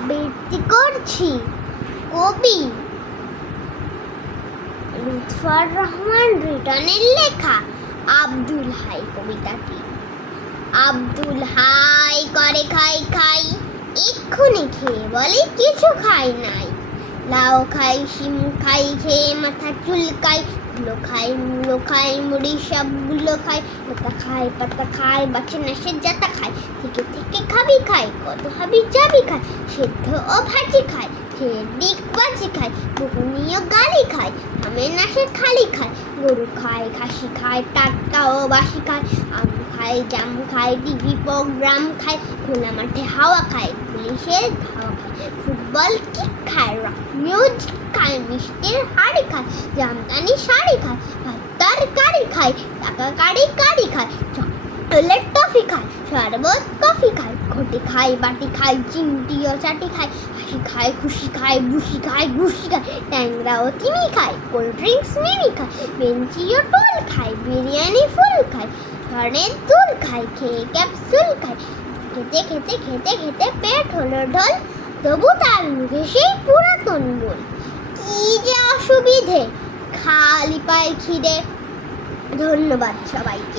আবৃত্তি করছি কবি লুৎফর রহমান রিটনের লেখা আব্দুল হাই কবিতাটি। আব্দুল হাই করে খাই খাই, এক্ষুনি খেয়ে বলে কিছু খাই নাই। লাউ খাই, শিম খাই, খেয়ে মাথা চুলকাই। ধুলো খাই, মুলো খাই, মুড়ি সবগুলো খাই। পাতা খাই, পাতা খাই, বাছে না সে জাতা খাই। থেকে থেকে খাবি খাই, কত হাবি যাবি খাই। সেদ্ধ ও ভাজি খাই, খেয়ে দিক বাজি খাই। বকুনিও গালি খাই, থামে না সে খালি খাই। গরু খাই, খাসি খাই, টাটকা ও বাসি খাই। আম খাই, জাম খাই, টিভি প্রোগ্রাম খাই। খোলা মাঠে হাওয়া খাই, পুলিশের ধাওয়া খাই। ফুটবল কিক খাই, রক মিউজিক খাই, মিষ্টির হাড়ি খাই। জামদানি শাড়ি খাই, ভাত তরকারি খাই। টাকা কারি কারি খাই, চকলেট টফি খাই। শরবত কফি খাই, ঘটি খাই, বাটি খাই, চিমটি ও চাটি খাই। হাসি খাই, খুশি খাই, বুসি খাই, ঘুষি খাই। ট্যাংরা ও তিমি খাই, কোল্ড ড্রিঙ্কস মিমি খাই। বেঞ্চি ও টোল খাই, বিরিয়ানি ফুল খাই। ধরনের দুল খাই, খেয়ে ক্যাপসুল খাই। খেতে খেতে খেতে খেতে পেট হলো ঢোল, তবু তার মুখে সেই পুরাতন বল। কি যে অসুবিধে, খালি পায় খিদে। ধন্যবাদ সবাইকে।